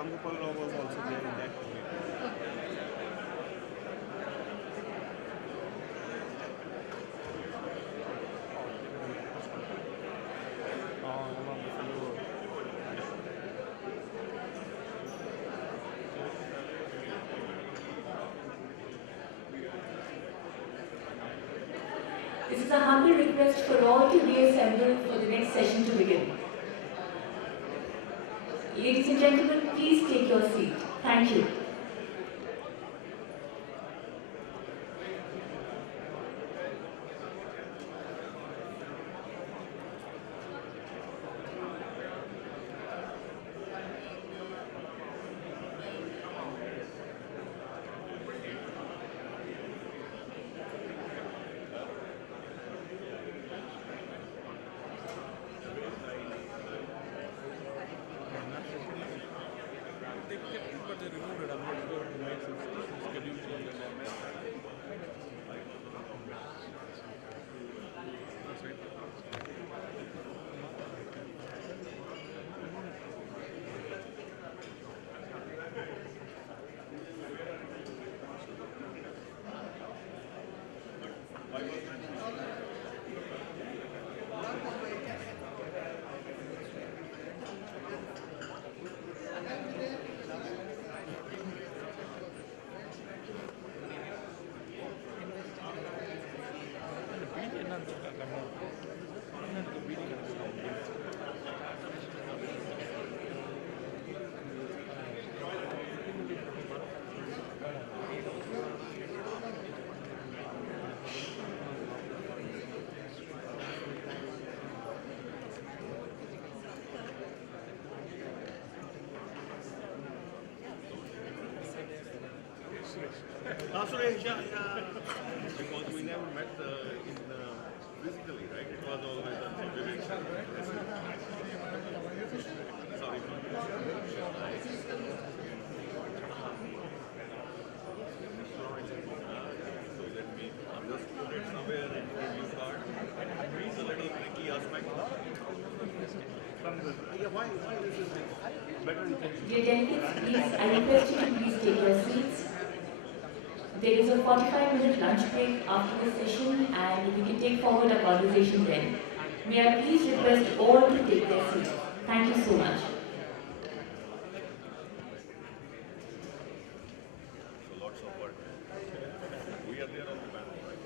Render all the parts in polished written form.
Ramgopal Rao was also there in that movie. This is a humble request for all to reassemble for the next session to begin. Ladies and gentlemen, please take your seat. Thank you. Suresh, because we never met physically, right? It was always a Vivek. Sorry for so let me, I'm just put it somewhere and give you card. It's a little tricky aspect. Yeah, why this is better intention? Dear delegates, please, I request you to please take your seats. There is a 45-minute lunch break after this session and we can take forward our conversation then. May I please request all to take their seats. Thank you so much. So lots of work. We are there on the panel, right?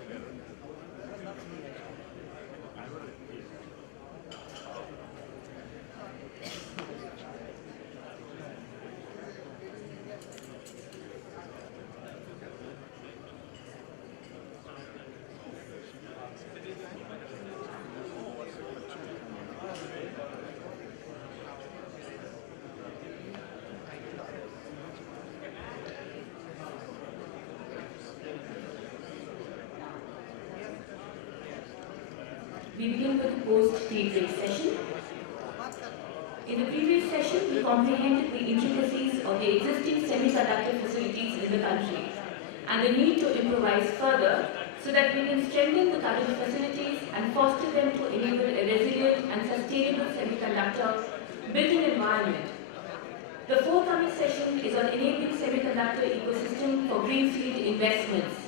We begin with the post-tea break session. In the previous session, we comprehended the intricacies of the existing semiconductor facilities in the country and the need to improvise further so that we can strengthen the current facilities and foster them to enable a resilient and sustainable semiconductor building environment. The forthcoming session is on enabling semiconductor ecosystem for greenfield investments.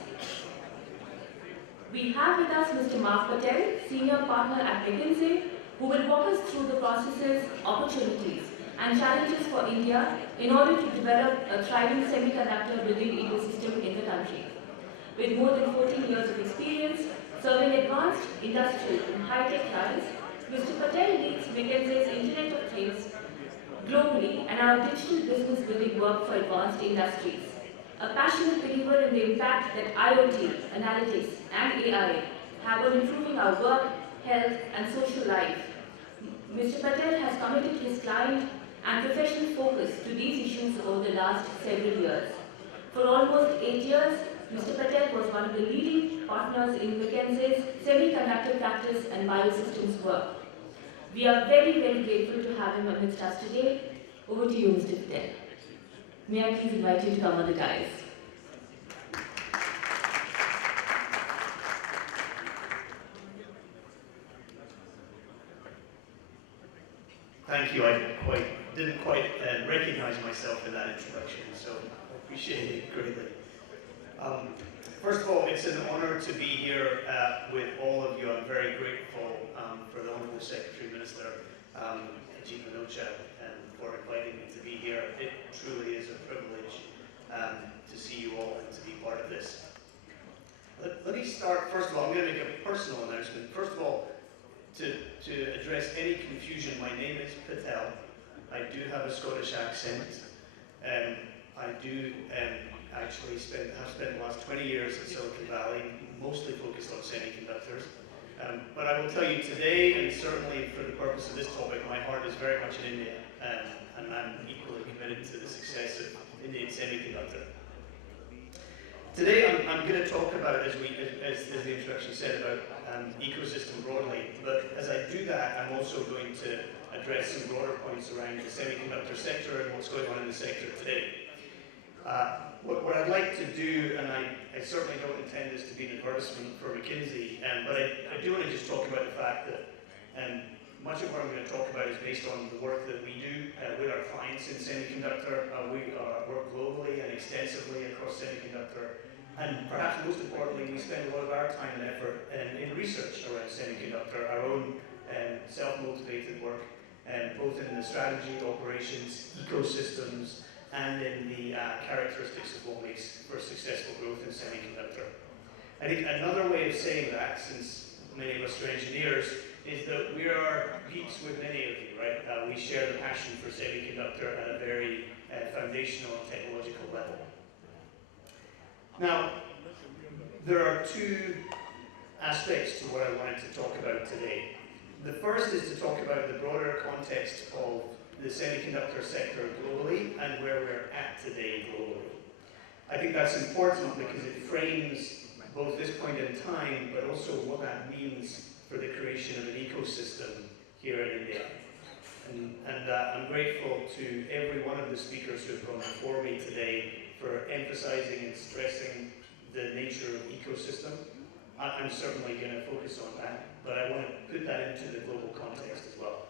We have with us Mr. Mark Patel, Senior Partner at McKinsey, who will walk us through the processes, opportunities, and challenges for India in order to develop a thriving semiconductor building ecosystem in the country. With more than 14 years of experience serving advanced industrial and high-tech clients, Mr. Patel leads McKinsey's Internet of Things globally and our digital business building work for advanced industries. A passionate believer in the impact that IoT, analytics, and AI have on improving our work, health, and social life. Mr. Patel has committed his client and professional focus to these issues over the last several years. For almost 8 years, Mr. Patel was one of the leading partners in McKinsey's semiconductor practice and biosystems work. We are very, very grateful to have him amidst us today. Over to you, Mr. Patel. May I please invite you to come on the dais. Thank you. I didn't quite recognize myself in that introduction, so I appreciate it greatly. First of all, it's an honor to be here with all of you. I'm very grateful for the Honourable Secretary Minister, Ajit Manocha, for inviting me to be here. It truly is a privilege to see you all and to be part of this. Let me start, first of all, I'm going to make a personal announcement. First of all, to address any confusion, my name is Patel. I do have a Scottish accent. I do actually have spent the last 20 years in Silicon Valley, mostly focused on semiconductors. But I will tell you today, and certainly for the purpose of this topic, my heart is very much in India, and I'm equally committed to the success of Indian semiconductor. Today I'm going to talk about, as the introduction said, about ecosystem broadly, but as I do that, I'm also going to address some broader points around the semiconductor sector and what's going on in the sector today. What I'd like to do, and I certainly don't intend this to be an advertisement for McKinsey, but I do want to just talk about the fact that much of what I'm going to talk about is based on the work that we do with our clients in semiconductor. We work globally and extensively across semiconductor, and perhaps most importantly, we spend a lot of our time and effort in research around semiconductor, our own self-motivated work, both in the strategy, operations, ecosystems, and in the characteristics of what makes for successful growth in semiconductor. I think another way of saying that, since many of us are engineers, is that we are geeks with many of you, right? We share the passion for semiconductor at a very foundational and technological level. Now, there are two aspects to what I wanted to talk about today. The first is to talk about the broader context of the semiconductor sector globally and where we're at today globally. I think that's important because it frames both this point in time, but also what that means for the creation of an ecosystem here in India. And I'm grateful to every one of the speakers who have gone before me today for emphasizing and stressing the nature of ecosystem. I'm certainly going to focus on that, but I want to put that into the global context as well.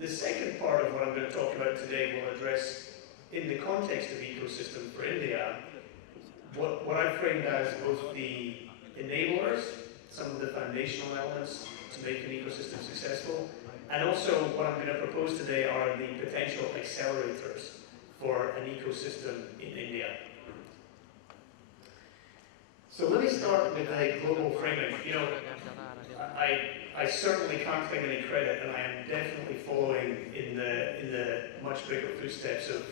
The second part of what I'm going to talk about today will address, in the context of ecosystem for India, what I've framed as both the enablers, some of the foundational elements to make an ecosystem successful, and also what I'm going to propose today are the potential accelerators for an ecosystem in India. So let me start with a global framing. You know, I certainly can't claim any credit, and I am definitely following in the much bigger footsteps of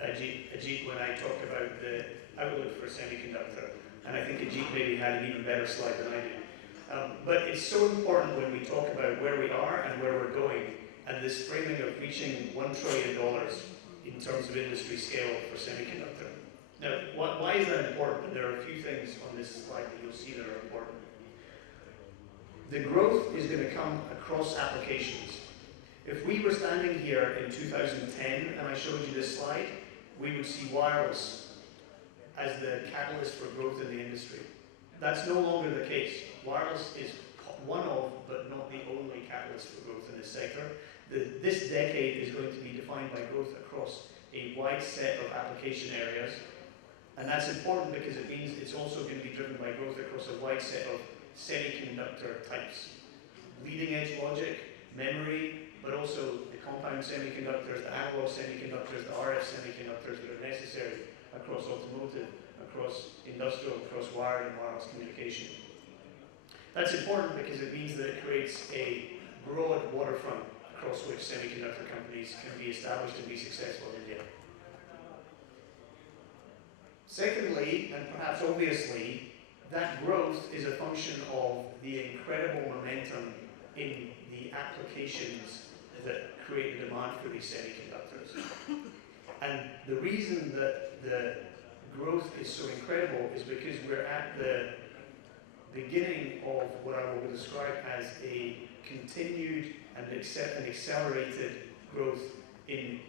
Ajit when I talk about the outlook for semiconductor. And I think Ajit maybe had an even better slide than I do. But it's so important when we talk about where we are and where we're going, and this framing of reaching $1 trillion in terms of industry scale for semiconductor. Now, why is that important? And there are a few things on this slide that you'll see that are important. The growth is going to come across applications. If we were standing here in 2010 and I showed you this slide, we would see wireless as the catalyst for growth in the industry. That's no longer the case. Wireless is one of, but not the only catalyst for growth in this sector. This decade is going to be defined by growth across a wide set of application areas. And that's important because it means it's also going to be driven by growth across a wide set of semiconductor types. Leading edge logic, memory, but also the compound semiconductors, the analog semiconductors, the RF semiconductors that are necessary across automotive, across industrial, across wired and wireless communication. That's important because it means that it creates a broad waterfront across which semiconductor companies can be established and be successful in India. Secondly, and perhaps obviously, that growth is a function of the incredible momentum in the applications that create the demand for these semiconductors. And the reason that the growth is so incredible is because we're at the beginning of what I will describe as a continued and an accelerated growth in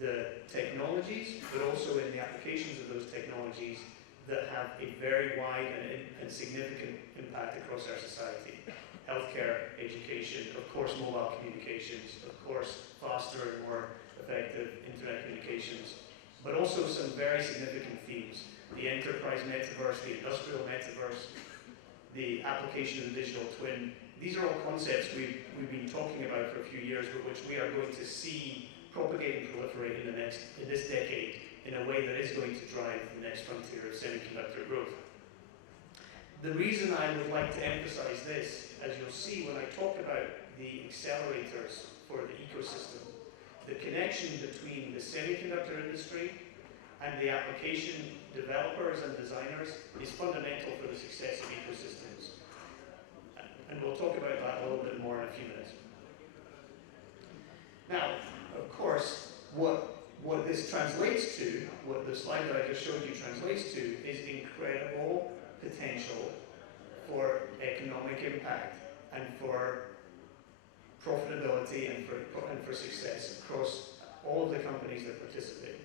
the technologies, but also in the applications of those technologies that have a very wide and significant impact across our society. healthcare, education, of course mobile communications, of course faster and more effective internet communications, but also some very significant themes. The enterprise metaverse, the industrial metaverse, the application of the digital twin. These are all concepts we've been talking about for a few years, but which we are going to see propagate and proliferate in this decade in a way that is going to drive the next frontier of semiconductor growth. The reason I would like to emphasize this, as you'll see when I talk about the accelerators for the ecosystem, the connection between the semiconductor industry and the application developers and designers is fundamental for the success of ecosystems. And we'll talk about that a little bit more in a few minutes. Now, of course, what this translates to, what the slide that I just showed you translates to, is incredible potential for economic impact and for profitability and for success across all of the companies that participate.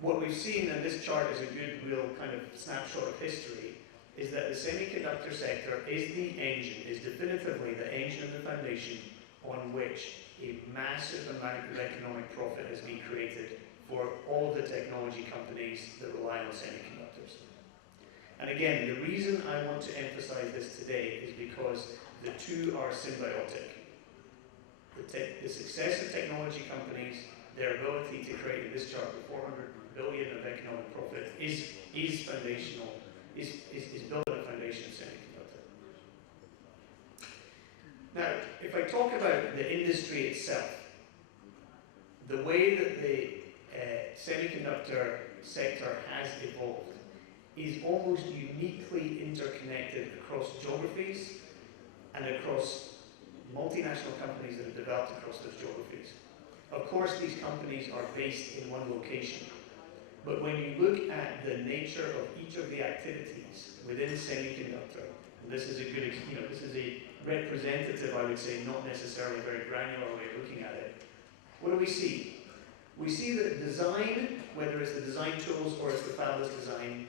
What we've seen, and this chart is a good real kind of snapshot of history, is that the semiconductor sector is the engine, is definitively the engine of the foundation on which a massive amount of economic profit has been created for all the technology companies that rely on semiconductors. And again, the reason I want to emphasize this today is because the two are symbiotic. The success of technology companies, their ability to create, in this chart, the 400 billion of economic profit is foundational, is built on a foundation of semiconductor. Now, if I talk about the industry itself, the way that the semiconductor sector has evolved is almost uniquely interconnected across geographies and across multinational companies that have developed across those geographies. Of course, these companies are based in one location, but when you look at the nature of each of the activities within semiconductor, and this is a good, this is a representative, I would say, not necessarily very granular way of looking at it. What do we see? We see that design, whether it's the design tools or it's the fabless design,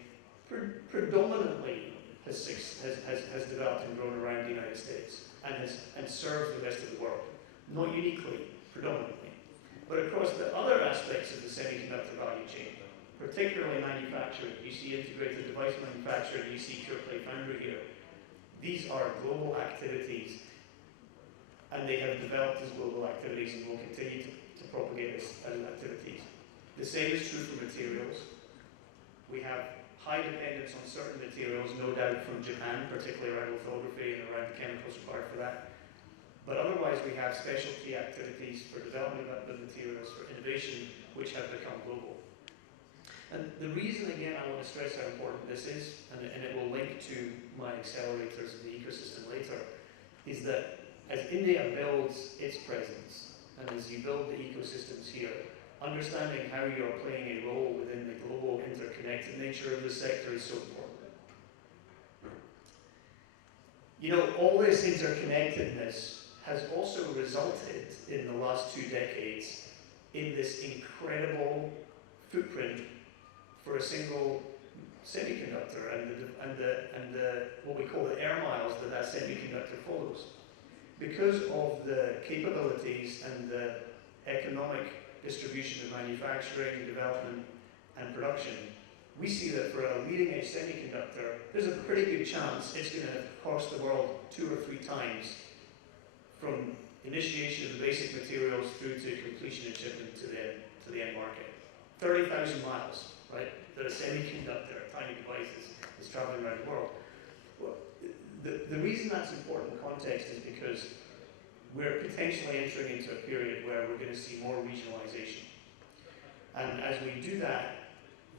predominantly has developed and grown around the United States and serves the rest of the world. Not uniquely, predominantly. But across the other aspects of the semiconductor value chain, particularly manufacturing, you see integrated device manufacturing, you see pure play foundry here. These are global activities, and they have developed as global activities and will continue to propagate as activities. The same is true for materials. We have high dependence on certain materials, no doubt from Japan, particularly around lithography and around the chemicals required for that. But otherwise we have specialty activities for development of materials, for innovation, which have become global. And the reason, again, I want to stress how important this is, and it will link to my accelerators of the ecosystem later, is that as India builds its presence, and as you build the ecosystems here, understanding how you are playing a role within the global interconnected nature of the sector is so important. You know, all this interconnectedness has also resulted in the last 2 decades in this incredible footprint for a single semiconductor and the what we call the air miles that semiconductor follows. Because of the capabilities and the economic distribution of manufacturing, development, and production, we see that for a leading edge semiconductor, there's a pretty good chance it's going to cost the world 2 or 3 times from initiation of the basic materials through to completion and shipment to the end market. 30,000 miles, right, that a semiconductor, a tiny device, is traveling around the world. Well, the reason that's important context is because we're potentially entering into a period where we're going to see more regionalization. And as we do that,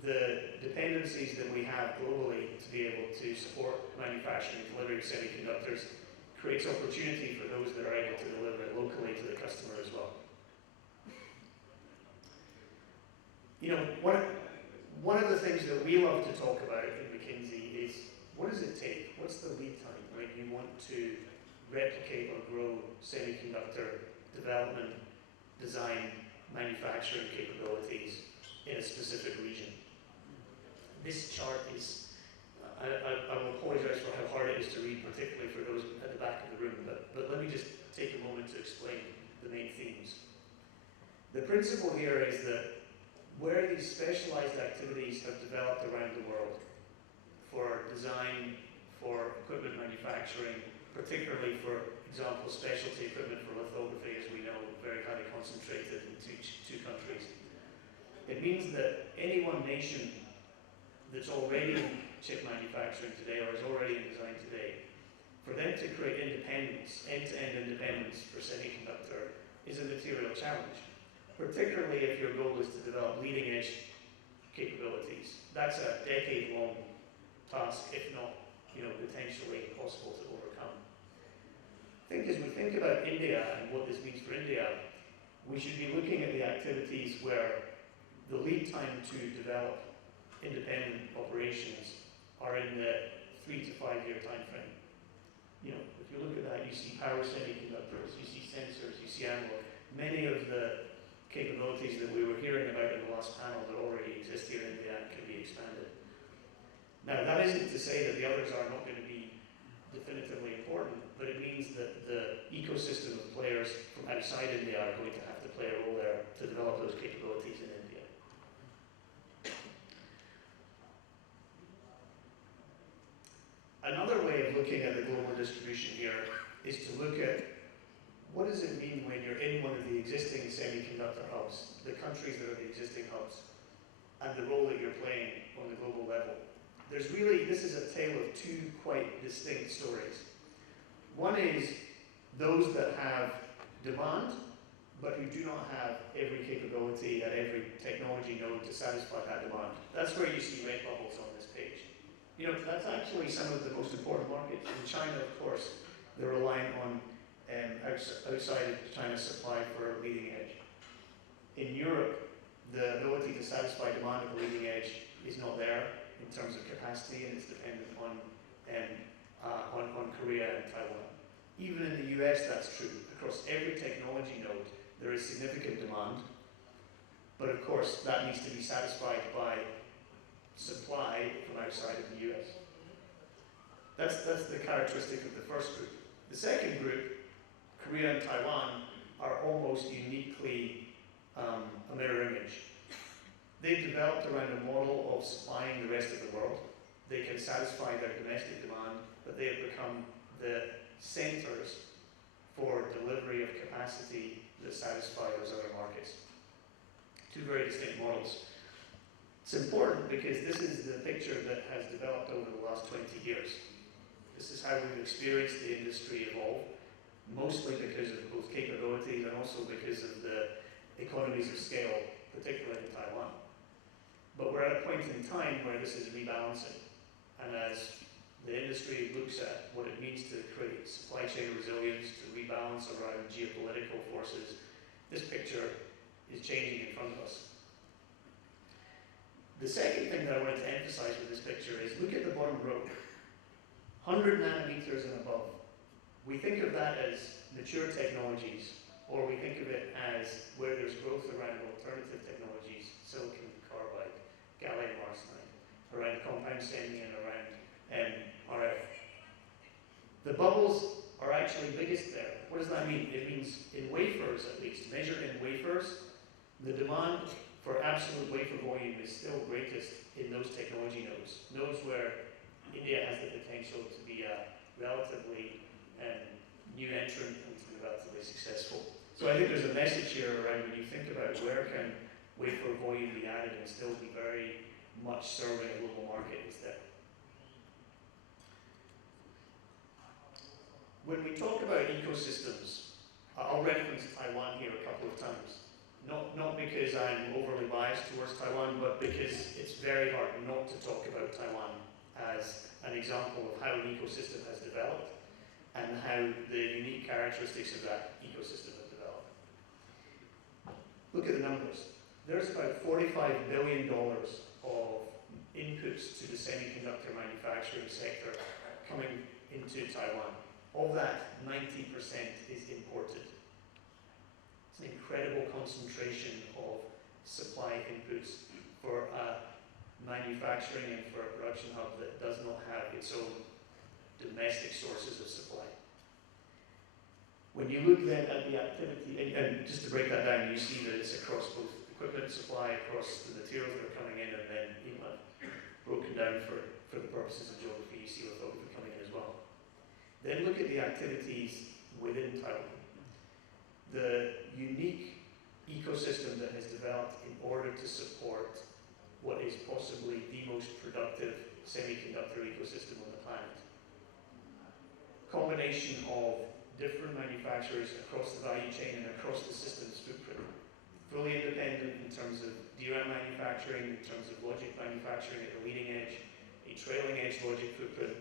the dependencies that we have globally to be able to support manufacturing and delivery of semiconductors creates opportunity for those that are able to deliver it locally to the customer as well. You know, one of the things that we love to talk about in McKinsey is, what does it take? What's the lead time when you want to replicate or grow semiconductor development, design, manufacturing capabilities in a specific region? This chart is, I will apologise for how hard it is to read, particularly for those at the back of the room, but let me just take a moment to explain the main themes. The principle here is that where these specialised activities have developed around the world for design, for equipment manufacturing, particularly for example specialty equipment for lithography, as we know, very highly concentrated in two countries. It means that any one nation that's already in chip manufacturing today or is already in design today, for them to create independence, end-to-end independence for semiconductor is a material challenge, particularly if your goal is to develop leading-edge capabilities. That's a decade-long task, if not, potentially impossible to overcome. I think as we think about India and what this means for India, we should be looking at the activities where the lead time to develop independent operations are in the 3 to 5 year time frame. If you look at that, you see power semiconductors, you see sensors, you see analog. Many of the capabilities that we were hearing about in the last panel that already exist here in India and can be expanded. Now, that isn't to say that the others are not going to be definitively important, but it means that the ecosystem of players from outside India are going to have to play a role there to develop those capabilities in India. Another way of looking at the global distribution here is to look at what does it mean when you're in one of the existing semiconductor hubs, the countries that are the existing hubs, and the role that you're playing on the global level. This is a tale of two quite distinct stories. One is those that have demand, but who do not have every capability at every technology node to satisfy that demand. That's where you see red bubbles on this page. That's actually some of the most important markets. In China, of course, they're relying on outside of China's supply for leading edge. In Europe, the ability to satisfy demand at the leading edge is not there in terms of capacity, and it's dependent on Korea and Taiwan. Even in the US, that's true. Across every technology node, there is significant demand, but of course, that needs to be satisfied by supply from outside of the US. That's the characteristic of the first group. The second group, Korea and Taiwan, are almost uniquely a mirror image. They've developed around a model of supplying the rest of the world. They can satisfy their domestic demand, but they have become the centers for delivery of capacity that satisfy those other markets. Two very distinct models. It's important because this is the picture that has developed over the last 20 years. This is how we've experienced the industry evolve, mostly because of both capabilities and also because of the economies of scale, particularly in Taiwan. But we're at a point in time where this is rebalancing, and as the industry looks at what it means to create supply chain resilience, to rebalance around geopolitical forces, this picture is changing in front of us. The second thing that I wanted to emphasize with this picture is look at the bottom row. 100 nanometers and above. We think of that as mature technologies, or we think of it as where there's growth around alternative technologies, silicon carbide, gallium arsenide, around compound semi and around RF. The bubbles are actually biggest there. What does that mean? It means in wafers, at least, measured in wafers, the demand for absolute wafer volume is still greatest in those technology nodes. Nodes where India has the potential to be a relatively new entrant and to be relatively successful. So I think there's a message here around when you think about where can wafer volume be added and still be very much serving a global market instead. When we talk about ecosystems, I'll reference Taiwan here a couple of times. Not because I'm overly biased towards Taiwan, but because it's very hard not to talk about Taiwan as an example of how an ecosystem has developed and how the unique characteristics of that ecosystem have developed. Look at the numbers. There's about $45 billion of inputs to the semiconductor manufacturing sector coming into Taiwan. Of that, 90% is imported. It's an incredible concentration of supply inputs for a manufacturing and for a production hub that does not have its own domestic sources of supply. When you look then at the activity, and just to break that down, you see that it's across both equipment supply, across the materials that are coming in, and then broken down for the purposes of geography, you see lithography coming in as well. Then look at the activities within Taiwan. The unique ecosystem that has developed in order to support what is possibly the most productive semiconductor ecosystem on the planet. Combination of different manufacturers across the value chain and across the system's footprint. Fully independent in terms of DRAM manufacturing, in terms of logic manufacturing at the leading edge, a trailing edge logic footprint,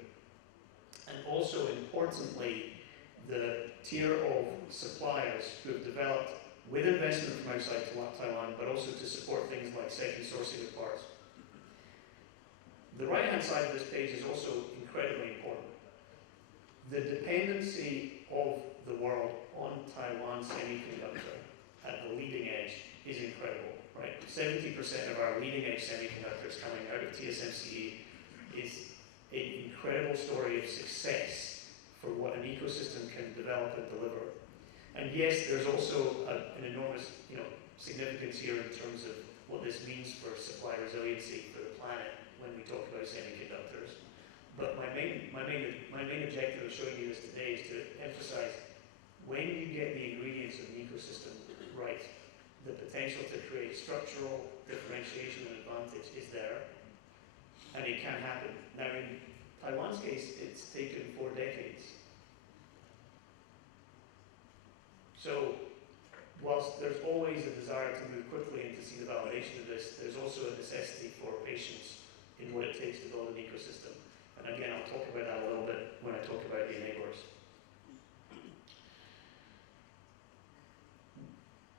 and also importantly, the tier of suppliers who have developed with investment from outside Taiwan, but also to support things like second sourcing of parts. The right-hand side of this page is also incredibly important. The dependency of the world on Taiwan semiconductor at the leading edge is incredible, right? 70% of our leading edge semiconductors coming out of TSMC is an incredible story of success for what an ecosystem can develop and deliver. And yes, there's also an enormous, significance here in terms of what this means for supply resiliency for the planet when we talk about semiconductors. But my main objective of showing you this today is to emphasize when you get the ingredients of an ecosystem right, the potential to create structural differentiation and advantage is there, and it can happen. Now, in Taiwan's case, it's taken 4 decades. So, whilst there's always a desire to move quickly and to see the validation of this, there's also a necessity for patience in what it takes to build an ecosystem. And again, I'll talk about that a little bit when I talk about the enablers.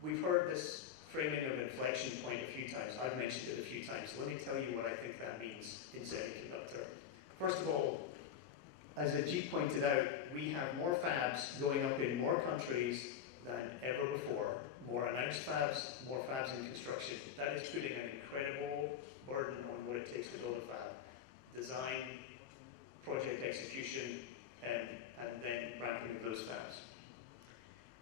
We've heard this framing of inflection point a few times. I've mentioned it a few times. So let me tell you what I think that means in semiconductor. First of all, as Ajit pointed out, we have more fabs going up in more countries than ever before. More announced fabs, more fabs in construction. That is putting an incredible burden on what it takes to build a fab. Design, project execution, and then ramping of those fabs.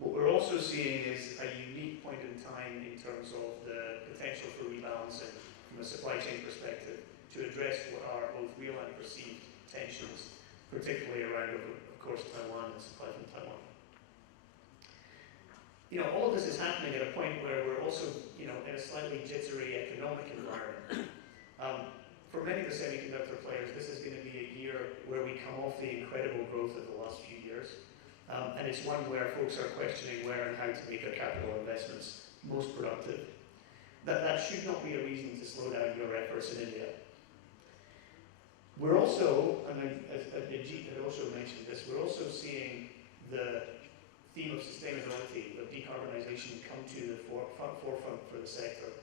What we're also seeing is a unique point in time in terms of the potential for rebalancing from a supply chain perspective to address what are both real and perceived tensions, particularly around, of course, Taiwan and supply from Taiwan. All of this is happening at a point where we're also, in a slightly jittery economic environment. For many of the semiconductor players, this is going to be a year where we come off the incredible growth of the last few years. And it's one where folks are questioning where and how to make their capital investments most productive. That should not be a reason to slow down your efforts in India. We're also, and as Ajit had also mentioned this, we're also seeing the theme of sustainability, of decarbonization come to the forefront for the sector.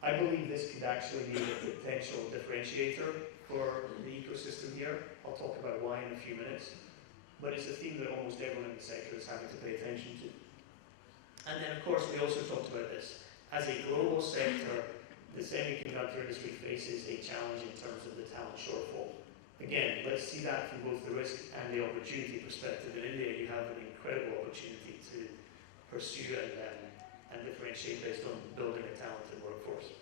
I believe this could actually be a potential differentiator for the ecosystem here. I'll talk about why in a few minutes. But it's a theme that almost everyone in the sector is having to pay attention to. And then, of course, we also talked about this. As a global sector, the semiconductor industry faces a challenge in terms of the talent shortfall. Again, let's see that from both the risk and the opportunity perspective. In India, you have an incredible opportunity to pursue and differentiate based on building a talented workforce.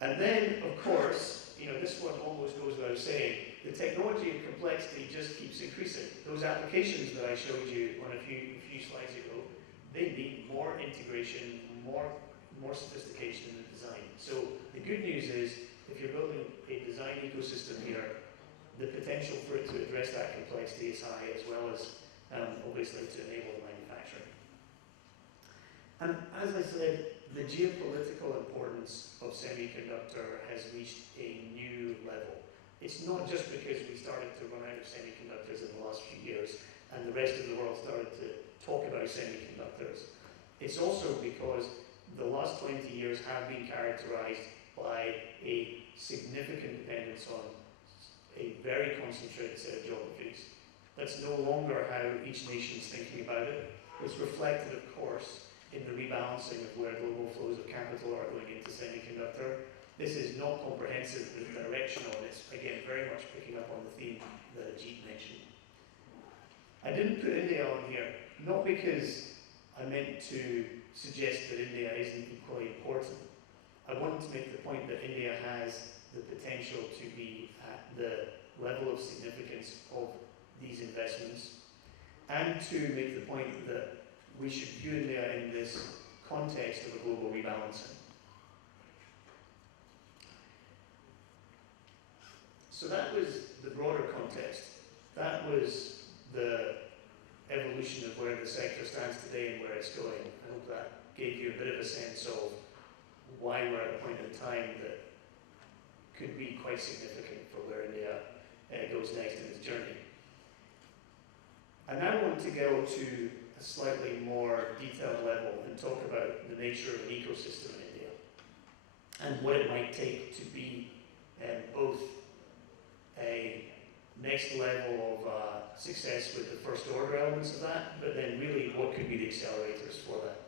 And then, of course, this one almost goes without saying, the technology and complexity just keeps increasing. Those applications that I showed you on a few slides ago, they need more integration, more sophistication in the design. So the good news is, if you're building a design ecosystem here, the potential for it to address that complexity is high, as well as obviously to enable the manufacturing. And as I said, the geopolitical importance of semiconductor has reached a new level. It's not just because we started to run out of semiconductors in the last few years and the rest of the world started to talk about semiconductors. It's also because the last 20 years have been characterized by a significant dependence on a very concentrated set of geographies. That's no longer how each nation is thinking about it. It's reflected, of course, in the rebalancing of where global flows of capital are going into semiconductor. This is not comprehensive, it's directional, and it's again very much picking up on the theme that Ajit mentioned. I didn't put India on here, not because I meant to suggest that India isn't equally important. I wanted to make the point that India has the potential to be at the level of significance of these investments, and to make the point that we should view India in this context of a global rebalancing. So that was the broader context. That was the evolution of where the sector stands today and where it's going. I hope that gave you a bit of a sense of why we're at a point in time that could be quite significant for where India goes next in its journey. I now want to go to a slightly more detailed level and talk about the nature of an ecosystem in India and what it might take to be both a next level of success with the first order elements of that, but then really what could be the accelerators for that.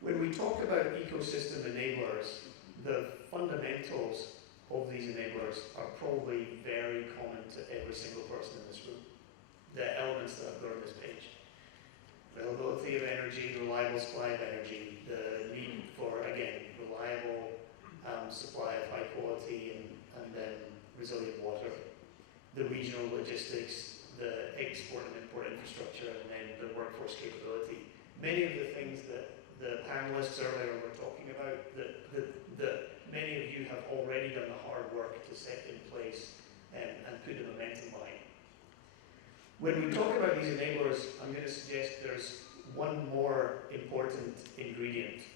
When we talk about ecosystem enablers, the fundamentals of these enablers are probably very common to every single person in this room. The elements that I've got on this page. Availability of energy, reliable supply of energy, the need for, again, reliable supply of high quality and then resilient water, the regional logistics, the export and import infrastructure, and then the workforce capability. Many of the things that the panelists earlier were talking about, that many of you have already done the hard work to set in place and put the momentum behind. When we talk about these enablers, I'm going to suggest there's one more important ingredient,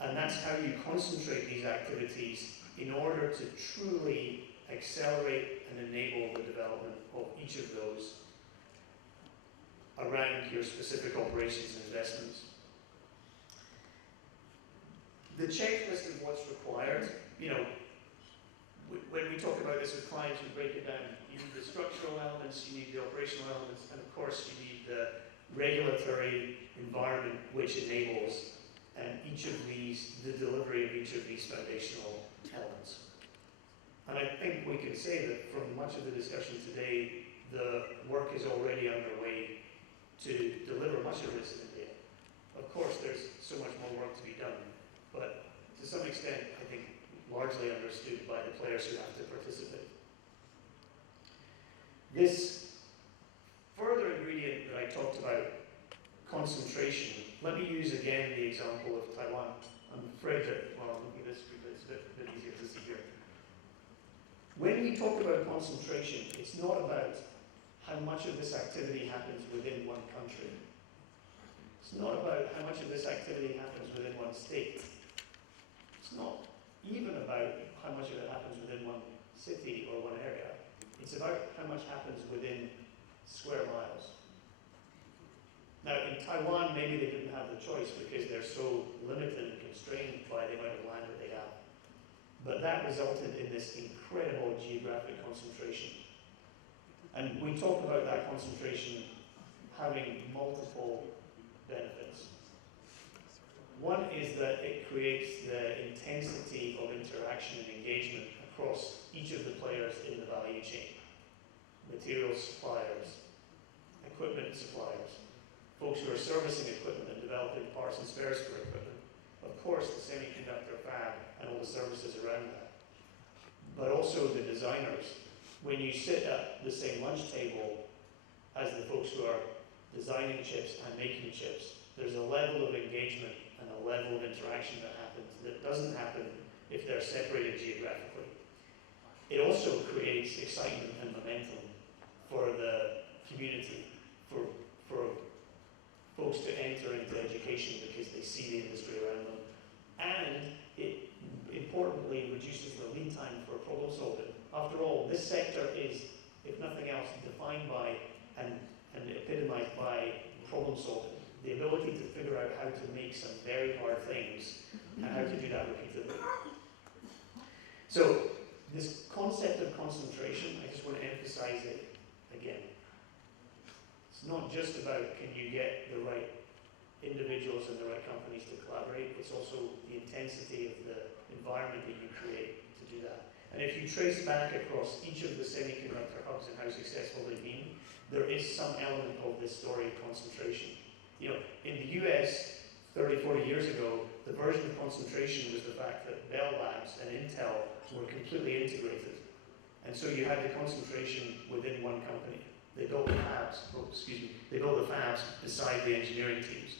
and that's how you concentrate these activities in order to truly accelerate and enable the development of each of those around your specific operations and investments. The checklist of what's required, when we talk about this with clients, we break it down. You need the structural elements, you need the operational elements, and of course you need the regulatory environment which enables each of these, the delivery of each of these foundational elements. And I think we can say that from much of the discussion today, the work is already underway to deliver much of this in India. Of course, there's so much more work to be done, but to some extent, I think largely understood by the players who have to participate. This further ingredient that I talked about, concentration, let me use again the example of Taiwan. I'm afraid that, well, look at this group, it's a bit easier to see here. When we talk about concentration, it's not about how much of this activity happens within one country. It's not about how much of this activity happens within one state. It's not even about how much of it happens within one city or one area. It's about how much happens within square miles. Now, in Taiwan, maybe they didn't have the choice because they're so limited and constrained by the amount of land that they have. But that resulted in this incredible geographic concentration. And we talk about that concentration having multiple benefits. One is that it creates the intensity of interaction and engagement across each of the players in the value chain. Materials suppliers, equipment suppliers, folks who are servicing equipment and developing parts and spares for equipment. Of course, the semiconductor fab and all the services around that. But also the designers. When you sit at the same lunch table as the folks who are designing chips and making chips, there's a level of engagement and a level of interaction that happens that doesn't happen if they're separated geographically. It also creates excitement and momentum for the community, for folks to enter into education because they see the industry around them. And it importantly reduces the lead time for problem solving. After all, this sector is, if nothing else, defined by and epitomized by problem solving. The ability to figure out how to make some very hard things and how to do that repeatedly. So this concept of concentration, I just want to emphasize it again. It's not just about can you get the right individuals and the right companies to collaborate. It's also the intensity of the environment that you create to do that. And if you trace back across each of the semiconductor hubs and how successful they've been, there is some element of this story of concentration. You know, in the US, 30, 40 years ago, the version of concentration was the fact that Bell Labs and Intel were completely integrated. And so you had the concentration within one company. They built the fabs, they built the fabs beside the engineering teams.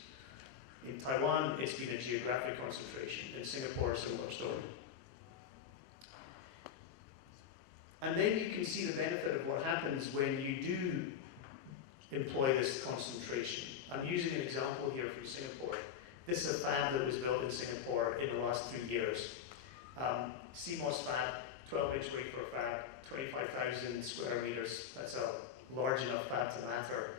In Taiwan, it's been a geographic concentration. In Singapore, a similar story. And then you can see the benefit of what happens when you do employ this concentration. I'm using an example here from Singapore. This is a fab that was built in Singapore in the last 3 years. CMOS fab, 12-inch wafer fab, 25,000 square meters. That's a large enough fab to matter.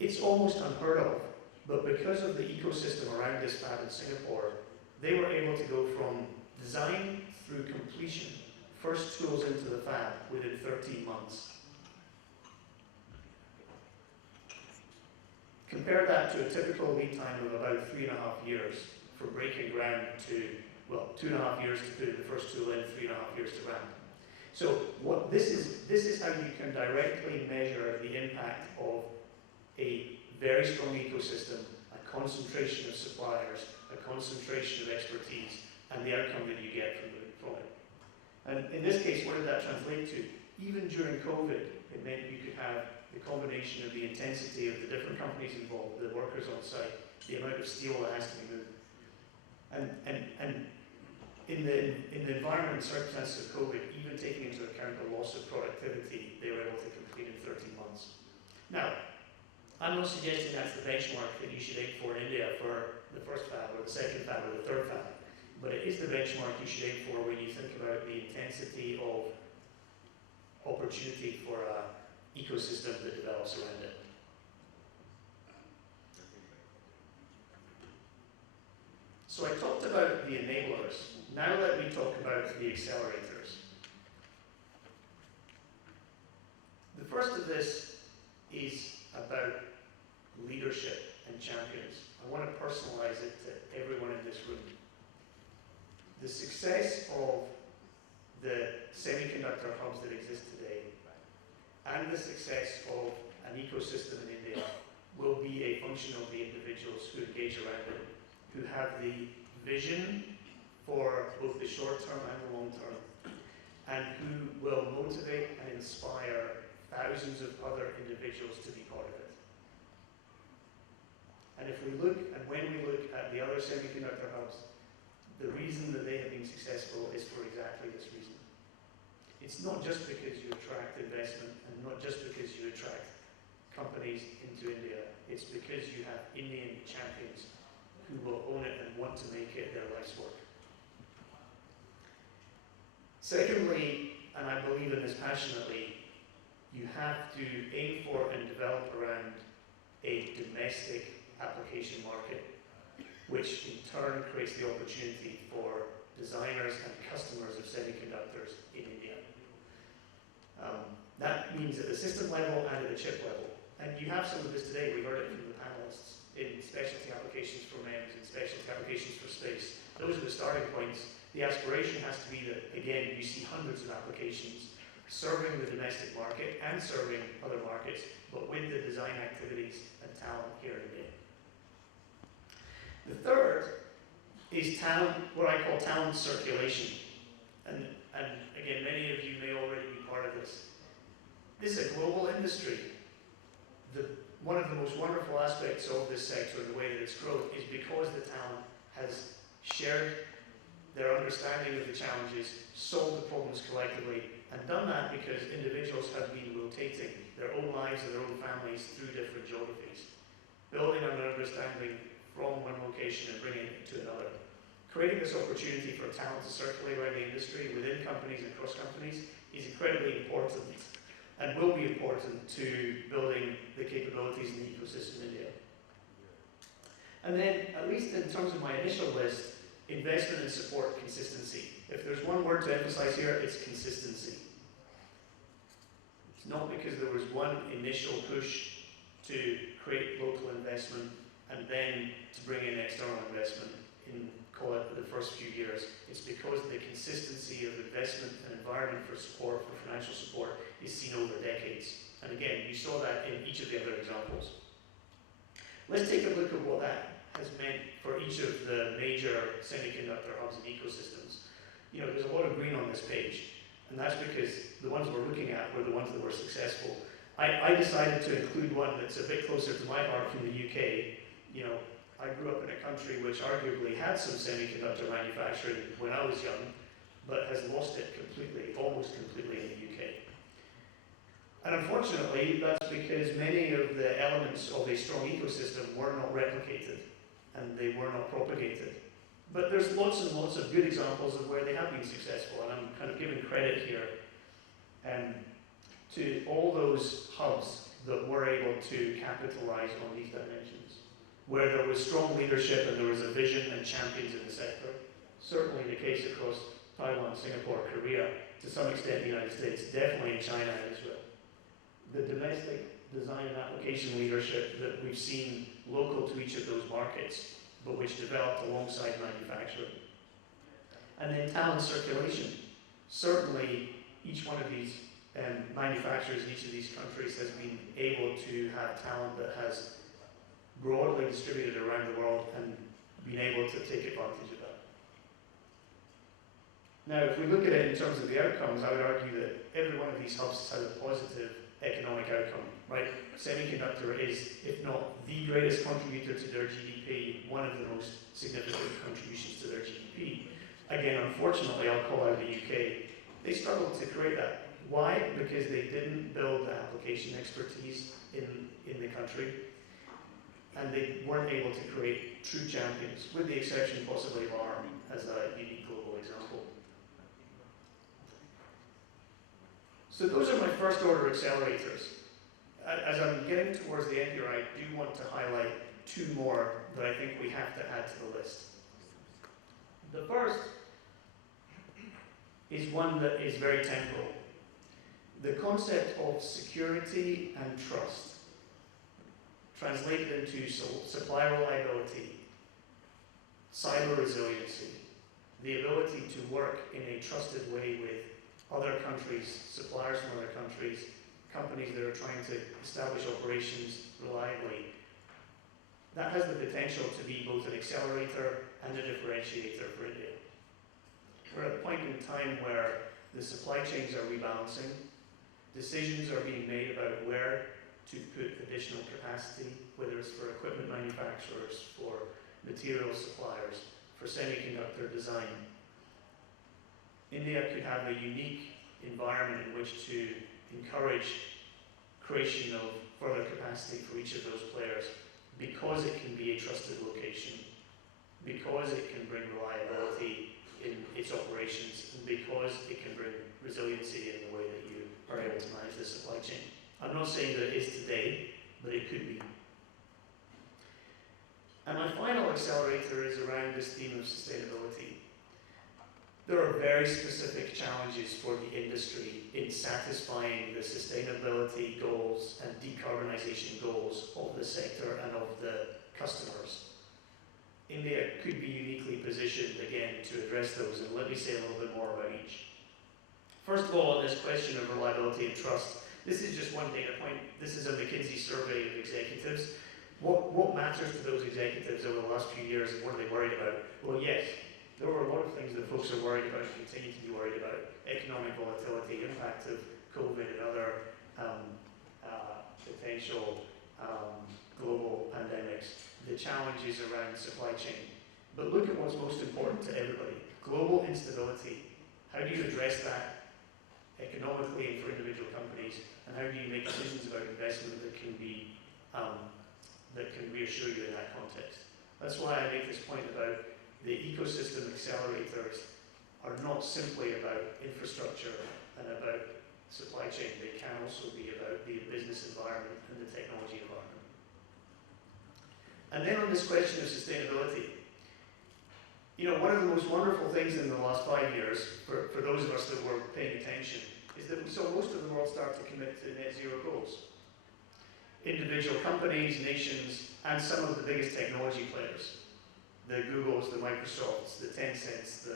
It's almost unheard of, but because of the ecosystem around this fab in Singapore, they were able to go from design through completion, first tools into the fab within 13 months. Compare that to a typical lead time of about 3.5 years for breaking ground to, well, 2.5 years to put the first tool in, 3.5 years to ramp. So this is how you can directly measure the impact of a very strong ecosystem, a concentration of suppliers, a concentration of expertise, and the outcome that you get from it. And in this case, what did that translate to? Even during COVID, it meant you could have the combination of the intensity of the different companies involved, the workers on site, the amount of steel that has to be moved. And in the environment and circumstances of COVID, even taking into account the loss of productivity, they were able to complete in 13 months. Now, I'm not suggesting that's the benchmark that you should aim for in India for the first fab or the second fab or the third fab, but it is the benchmark you should aim for when you think about the intensity of opportunity for an ecosystem that develops around it. So I talked about the enablers. Now let me talk about the accelerators. The first of this is about leadership and champions. I want to personalize it to everyone in this room. The success of the semiconductor hubs that exist today and the success of an ecosystem in India will be a function of the individuals who engage around it, who have the vision for both the short term and the long term, and who will motivate and inspire thousands of other individuals to be part of it. And if we look, and when we look at the other semiconductor hubs, the reason that they have been successful is for exactly this reason. It's not just because you attract investment and not just because you attract companies into India, it's because you have Indian champions who will own it and want to make it their life's work. Secondly, and I believe in this passionately, you have to aim for and develop around a domestic application market, which in turn creates the opportunity for designers and customers of semiconductors in India. That means at the system level and at the chip level. And you have some of this today, we heard it from the panelists, in specialty applications for MEMS and specialty applications for space. Those are the starting points. The aspiration has to be that, again, you see hundreds of applications serving the domestic market and serving other markets, but with the design activities and talent here in India. The third is talent, what I call talent circulation. And again, many of you may already be part of this. This is a global industry. One of the most wonderful aspects of this sector and the way that it's grown is because the talent has shared their understanding of the challenges, solved the problems collectively, and done that because individuals have been rotating their own lives and their own families through different geographies, building on an understanding from one location and bringing it to another. Creating this opportunity for talent to circulate around the industry within companies and across companies is incredibly important and will be important to building the capabilities in the ecosystem in India. And then, at least in terms of my initial list, investment and support consistency. If there's one word to emphasize here, it's consistency. It's not because there was one initial push to create local investment and then to bring in external investment in, call it, the first few years. It's because the consistency of investment and environment for support, for financial support, is seen over decades. And again, you saw that in each of the other examples. Let's take a look at what that has meant for each of the major semiconductor hubs and ecosystems. You know, there's a lot of green on this page, and that's because the ones we're looking at were the ones that were successful. I decided to include one that's a bit closer to my heart from the UK. You know, I grew up in a country which arguably had some semiconductor manufacturing when I was young, but has lost it completely, almost completely in the UK. And unfortunately, that's because many of the elements of a strong ecosystem were not replicated and they were not propagated. But there's lots and lots of good examples of where they have been successful, and I'm kind of giving credit here to all those hubs that were able to capitalize on these dimensions, where there was strong leadership and there was a vision and champions in the sector. Certainly the case across Taiwan, Singapore, Korea, to some extent the United States, definitely in China and Israel. The domestic design and application leadership that we've seen local to each of those markets, but which developed alongside manufacturing. And then talent circulation. Certainly each one of these manufacturers in each of these countries has been able to have talent that has broadly distributed around the world and been able to take advantage of that. Now, if we look at it in terms of the outcomes, I would argue that every one of these hubs has a positive economic outcome, right? Semiconductor is, if not the greatest contributor to their GDP, one of the most significant contributions to their GDP. Again, unfortunately, I'll call out the UK. They struggled to create that. Why? Because they didn't build the application expertise in the country, and they weren't able to create true champions, with the exception possibly of ARM as a unique global example. So those are my first order accelerators. As I'm getting towards the end here, I do want to highlight two more that I think we have to add to the list. The first is one that is very temporal. The concept of security and trust, translated into supply reliability, cyber resiliency, the ability to work in a trusted way with other countries, suppliers from other countries, companies that are trying to establish operations reliably. That has the potential to be both an accelerator and a differentiator for India. We're at a point in time where the supply chains are rebalancing, decisions are being made about where to put additional capacity, whether it's for equipment manufacturers, for material suppliers, for semiconductor design. India could have a unique environment in which to encourage creation of further capacity for each of those players, because it can be a trusted location, because it can bring reliability in its operations, and because it can bring resiliency in the way that you are able to manage the supply chain. I'm not saying that it is today, but it could be. And my final accelerator is around this theme of sustainability. There are very specific challenges for the industry in satisfying the sustainability goals and decarbonization goals of the sector and of the customers. India could be uniquely positioned, again, to address those, and let me say a little bit more about each. First of all, on this question of reliability and trust, this is just one data point. This is a McKinsey survey of executives. What matters to those executives over the last few years, and what are they worried about? Well, yes, there were a lot of things that folks are worried about and continue to be worried about. Economic volatility, impact of COVID and other potential global pandemics, the challenges around supply chain. But look at what's most important to everybody. Global instability. How do you address that economically and for individual companies, and how do you make decisions about investment that can be that can reassure you in that context? That's why I make this point about the ecosystem accelerators are not simply about infrastructure and about supply chain. They can also be about the business environment and the technology environment. And then on this question of sustainability, you know, one of the most wonderful things in the last 5 years, for those of us that were paying attention, is that we saw most of the world start to commit to net zero goals. individual companies, nations, and some of the biggest technology players. The Googles, the Microsofts, the Tencents,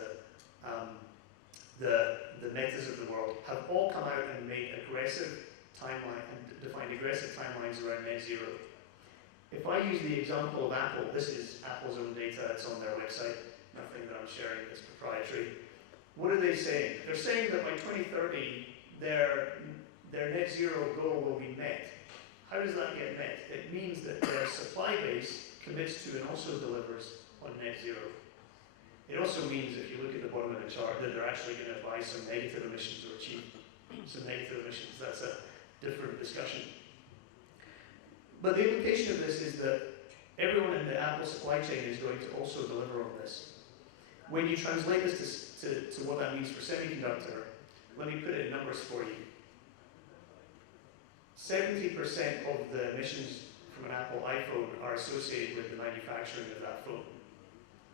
the Metas of the world have all come out and made aggressive timeline and defined aggressive timelines around net zero. If I use the example of Apple, this is Apple's own data, it's on their website, nothing that I'm sharing is proprietary. What are they saying? They're saying that by 2030, their net zero goal will be met. How does that get met? It means that their supply base commits to and also delivers on net zero. It also means, if you look at the bottom of the chart, that they're actually going to buy some negative emissions or achieve some negative emissions. That's a different discussion. But the implication of this is that everyone in the Apple supply chain is going to also deliver on this. When you translate this to what that means for semiconductor, let me put it in numbers for you. 70% of the emissions from an Apple iPhone are associated with the manufacturing of that phone.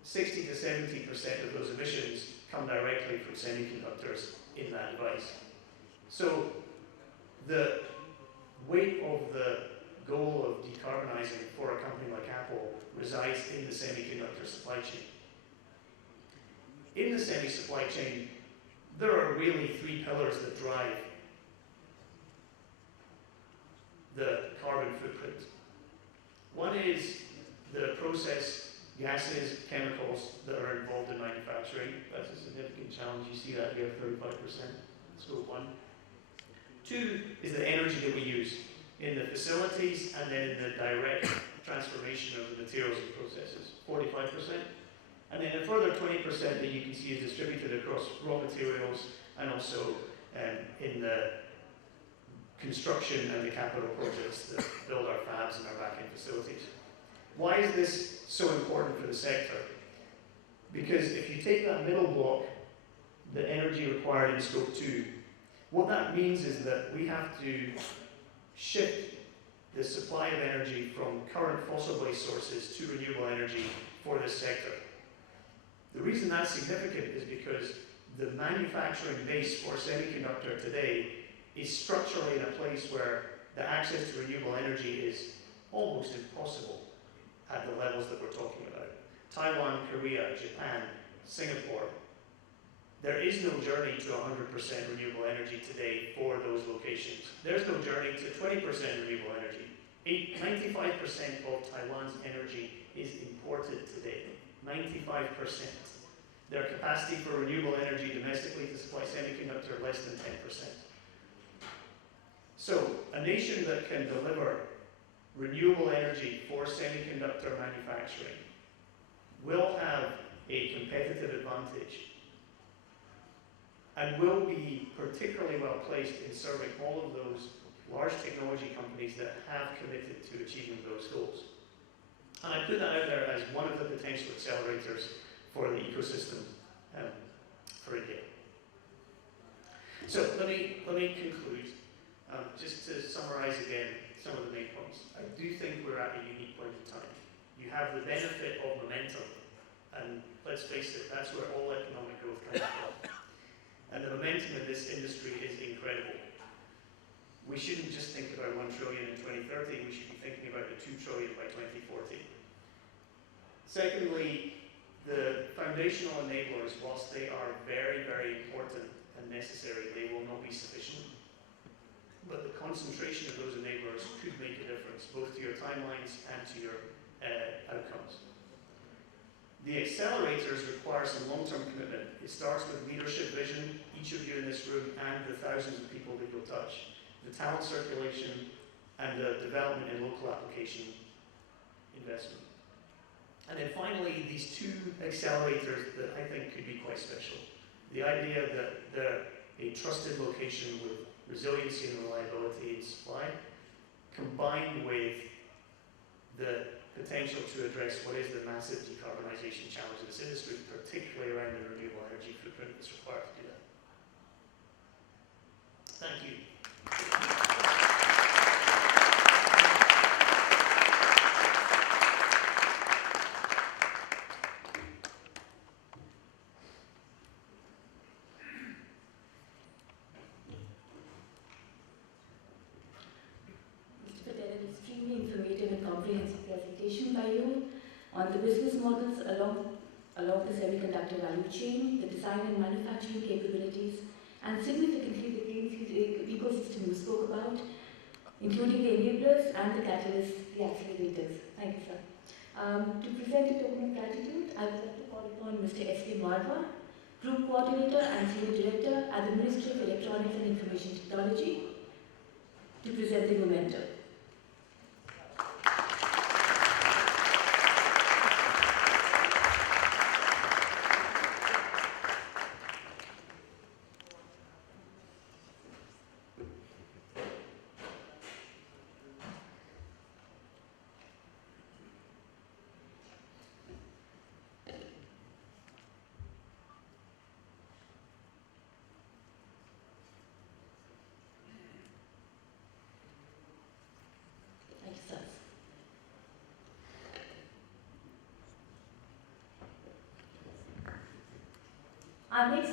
60 to 70% of those emissions come directly from semiconductors in that device. So the weight of the goal of decarbonizing for a company like Apple resides in the semiconductor supply chain. In the semi supply chain, there are really three pillars that drive the carbon footprint. One is the process gases, chemicals that are involved in manufacturing. That's a significant challenge. You see that here, 35%, scope 1. 2 is the energy that we use in the facilities and then in the direct transformation of the materials and processes, 45%. And then a further 20% that you can see is distributed across raw materials and also in the construction and the capital projects that build our fabs and our back-end facilities. Why is this so important for the sector? Because if you take that middle block, the energy required in scope 2, what that means is that we have to shift the supply of energy from current fossil-based sources to renewable energy for this sector. The reason that's significant is because the manufacturing base for semiconductor today is structurally in a place where the access to renewable energy is almost impossible at the levels that we're talking about. Taiwan, Korea, Japan, Singapore. There is no journey to 100% renewable energy today for those locations. There's no journey to 20% renewable energy. 95% of Taiwan's energy is imported today. 95%. Their capacity for renewable energy domestically to supply semiconductor less than 10%. So, a nation that can deliver renewable energy for semiconductor manufacturing will have a competitive advantage and will be particularly well placed in serving all of those large technology companies that have committed to achieving those goals. And I put that out there as one of the potential accelerators for the ecosystem for India. So let me conclude. Just to summarize again some of the main points. I do think we're at a unique point in time. You have the benefit of momentum, and let's face it, that's where all economic growth comes from. And the momentum in this industry is incredible. We shouldn't just think about 1 trillion in 2030, we should be thinking about the 2 trillion by 2040. Secondly, the foundational enablers, whilst they are very, very important and necessary, they will not be sufficient. But the concentration of those enablers could make a difference, both to your timelines and to your outcomes. The accelerators require some long-term commitment. It starts with leadership vision, each of you in this room, and the thousands of people that you'll touch. The talent circulation, and the development in local application investment. And then finally, these two accelerators that I think could be quite special. The idea that they're a trusted location with resiliency and reliability in supply, combined with the potential to address what is the massive decarbonization challenge of this industry, particularly around the renewable energy footprint that's required to do that. Thank you. Mr. Patel, in his on the business models along the semiconductor value chain, the design and manufacturing capabilities, and significantly the greenfield ecosystem you spoke about, including the enablers and the catalysts, the accelerators. Thank you, sir. To present a token of gratitude, I would like to call upon Mr. S.K. Marva, Group Coordinator and Senior Director at the Ministry of Electronics and Information Technology, to present the memento. Thank you, sir. Our next